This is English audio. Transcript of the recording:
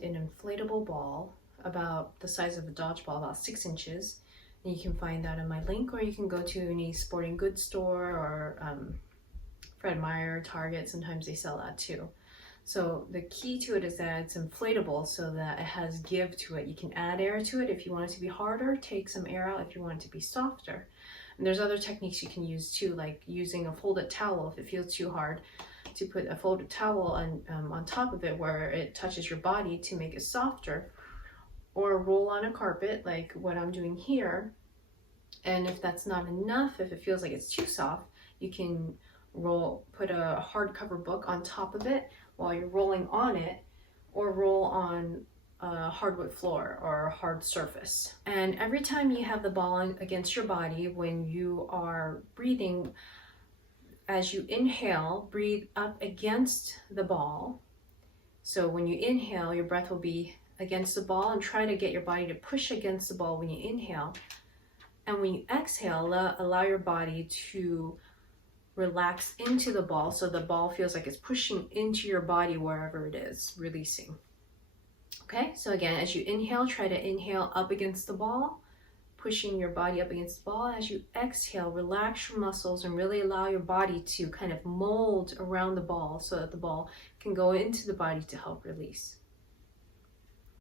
find an inflatable ball about the size of a dodgeball, about 6 inches. And you can find that in my link, or you can go to any sporting goods store or Fred Meyer, Target. Sometimes they sell that too. So the key to it is that it's inflatable so that it has give to it. You can add air to it if you want it to be harder, take some air out if you want it to be softer. And there's other techniques you can use too, like using a folded towel if it feels too hard, to put a folded towel on top of it where it touches your body to make it softer, or roll on a carpet like what I'm doing here. And if that's not enough, if it feels like it's too soft, you can put a hardcover book on top of it while you're rolling on it, or roll on a hardwood floor or a hard surface. And every time you have the ball against your body, when you are breathing, as you inhale, breathe up against the ball. So when you inhale, your breath will be against the ball, and try to get your body to push against the ball when you inhale. And when you exhale, allow your body to relax into the ball, so the ball feels like it's pushing into your body wherever it is, releasing. Okay, so again, as you inhale, try to inhale up against the ball, pushing your body up against the ball. As you exhale, relax your muscles and really allow your body to kind of mold around the ball so that the ball can go into the body to help release.